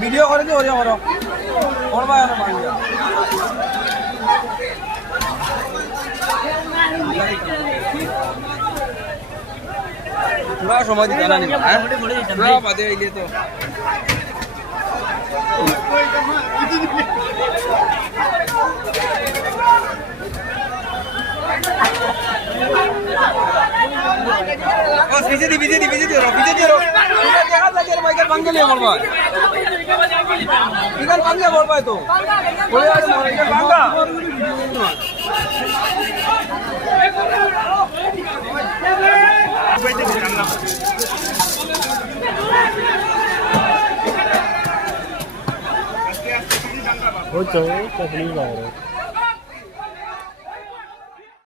video করে দিও করো করবা না মারিয়া পুরা সময় দিতে না পুরা বাদে আইলে তো বিজে দি রো দেখা লাগে মাইকেল বাঙ্গালি বলবা ইকাল বাঙ্গা বলবা তো বলে আছে মাইকেল বাঙ্গা हो जाओ तकलीफ आ रहा है